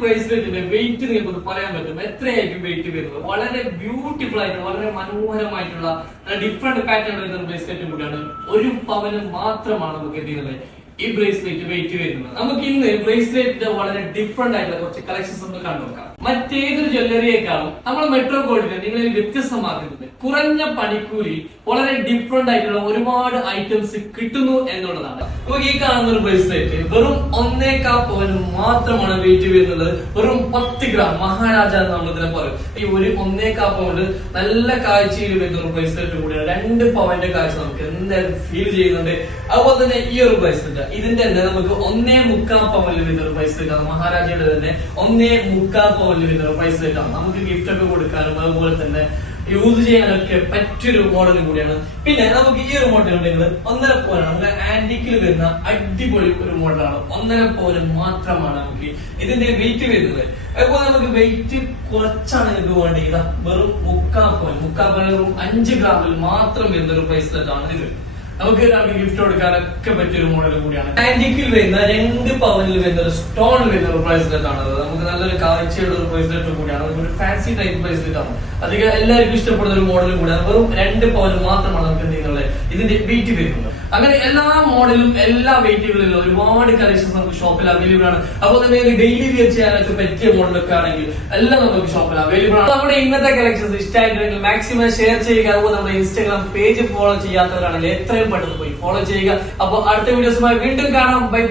ബ്രേസ്ലെറ്റിന്റെ wait നിങ്ങൾക്ക് പറയാൻ പറ്റും എത്രയായിരിക്കും വെയിറ്റ് വരുന്നത്? വളരെ ബ്യൂട്ടിഫുൾ ആയിട്ടുള്ള വളരെ മനോഹരമായിട്ടുള്ള ഡിഫറെന്റ് പാറ്റേൺ വരുന്ന ബ്രേസ്ലെറ്റും കൂടിയാണ്. 1 പവന് മാത്രമാണ് നമുക്ക് എന്ത് ചെയ്യുന്നത് ഈ ബ്രേസ്ലെറ്റ് വെയിറ്റ് വരുന്നത്. നമുക്ക് ഇന്ന് ബ്രേസ്ലെറ്റിന്റെ വളരെ ഡിഫറെന്റ് ആയിട്ടുള്ള കുറച്ച് കളക്ഷൻസ് നമുക്ക് കണ്ടുനോക്കാം. മറ്റേതൊരു ജ്വല്ലറിയേക്കാളും നമ്മൾ മെട്രോ ഗോൾഡിനെ നിങ്ങളിൽ വ്യത്യസ്തമാക്കുന്നത് കുറഞ്ഞ പണിക്കൂലി വളരെ ഡിഫറെന്റ് ആയിട്ടുള്ള ഒരുപാട് ഐറ്റംസ് കിട്ടുന്നു എന്നുള്ളതാണ്. നമുക്ക് ഈ കാണുന്ന ഒരു ബ്രേസ്ലെറ്റ് വെറും 1.25 പവന് മാത്രമാണ് വെയിറ്റ് വരുന്നത്. വെറും 10 ഗ്രാം മഹാരാജ എന്ന് നമ്മൾ ഇതിനെ പറയും. ഈ ഒരു 1.25 പവന് നല്ല കാഴ്ചയിൽ വരുന്ന ഒരു ബ്രേസ്ലെറ്റ് കൂടിയാണ്. 2 പവന്റെ കാഴ്ച നമുക്ക് എന്തായാലും ഫീൽ ചെയ്യുന്നുണ്ട്. അതുപോലെ തന്നെ ഈ ഒരു ബ്രേസ്ലെറ്റ് ഇതിന്റെ തന്നെ നമുക്ക് 1.25 പവനിൽ വരുന്ന ഒരു ബ്രേസ്ലെറ്റ് ആണ്. മഹാരാജയുടെ തന്നെ 1.25 പവനിൽ വരുന്ന ഒരു ബ്രേസ്ലെറ്റ് ആണ്. നമുക്ക് ഗിഫ്റ്റ് ഒക്കെ കൊടുക്കാനും അതുപോലെ തന്നെ യൂസ് ചെയ്യാനൊക്കെ പറ്റിയൊരു മോഡലും കൂടിയാണ്. പിന്നെ നമുക്ക് ഈ ഒരു മോഡൽ ഉണ്ടെങ്കിൽ 1.5 പവനാണ്. നമുക്ക് ആന്റിക്കിൽ വരുന്ന അടിപൊളി ഒരു മോഡലാണ്. 1.5 പവന് മാത്രമാണ് നമുക്ക് ഇതിന്റെ വെയിറ്റ് വരുന്നത്. അതുപോലെ നമുക്ക് വെയിറ്റ് കുറച്ചാണ് നിങ്ങൾക്ക് വേണ്ടത്. വെറും 3/4 പവൻ വെറും 5 ഗ്രാമിൽ മാത്രം വരുന്ന ഒരു ബ്രേസ്ലെറ്റ് ആണ് ഇത്. നമുക്ക് ഗിഫ്റ്റ് കൊടുക്കാനൊക്കെ പറ്റിയൊരു മോഡൽ കൂടിയാണ്. ആന്റിക്കിൽ വരുന്ന 2 പവനിൽ വരുന്ന ഒരു സ്റ്റോണിൽ വരുന്ന ഒരു ബ്രേസ്ലെറ്റ് ആണ്. നമുക്ക് നല്ലൊരു കാഴ്ചയുള്ള ഒരു ബ്രേസ്ലെറ്റ് കൂടിയാണ്. ഒരു ഫാൻസി ടൈപ്പ് ബ്രേസ്ലെറ്റ് ആണ്. അധികം എല്ലാവർക്കും ഇഷ്ടപ്പെടുന്ന ഒരു മോഡൽ കൂടിയാണ്. വെറും 2 പവന് മാത്രമാണ് നമുക്ക് എന്ത് ചെയ്യുന്നത് ഇതിന്റെ വെയിറ്റ് വരുന്നത്. അങ്ങനെ എല്ലാ മോഡലും എല്ലാ വെയിറ്റുകളിലും ഒരുപാട് കളക്ഷൻസ് നമുക്ക് ഷോപ്പിൽ അവൈലബിൾ ആണ്. അതുപോലെ തന്നെ ഡെയിലി വെയർ ചെയ്യാനൊക്കെ പറ്റിയ മോഡലൊക്കെ ആണെങ്കിൽ എല്ലാം നമുക്ക് ഷോപ്പിൽ അവൈലബിൾ ആണ്. നമ്മുടെ ഇന്നത്തെ കളക്ഷൻസ് ഇഷ്ടമായിട്ടുണ്ടെങ്കിൽ മാക്സിമം ഷെയർ ചെയ്യുക. അതുപോലെ നമ്മുടെ ഇൻസ്റ്റാഗ്രാം പേജ് ഫോളോ ചെയ്യാത്തവരാണെങ്കിൽ എത്രയും പെട്ടെന്ന് പോയി ഫോളോ ചെയ്യുക. അപ്പോൾ അടുത്ത വീഡിയോസുമായി വീണ്ടും കാണാം. ബൈ.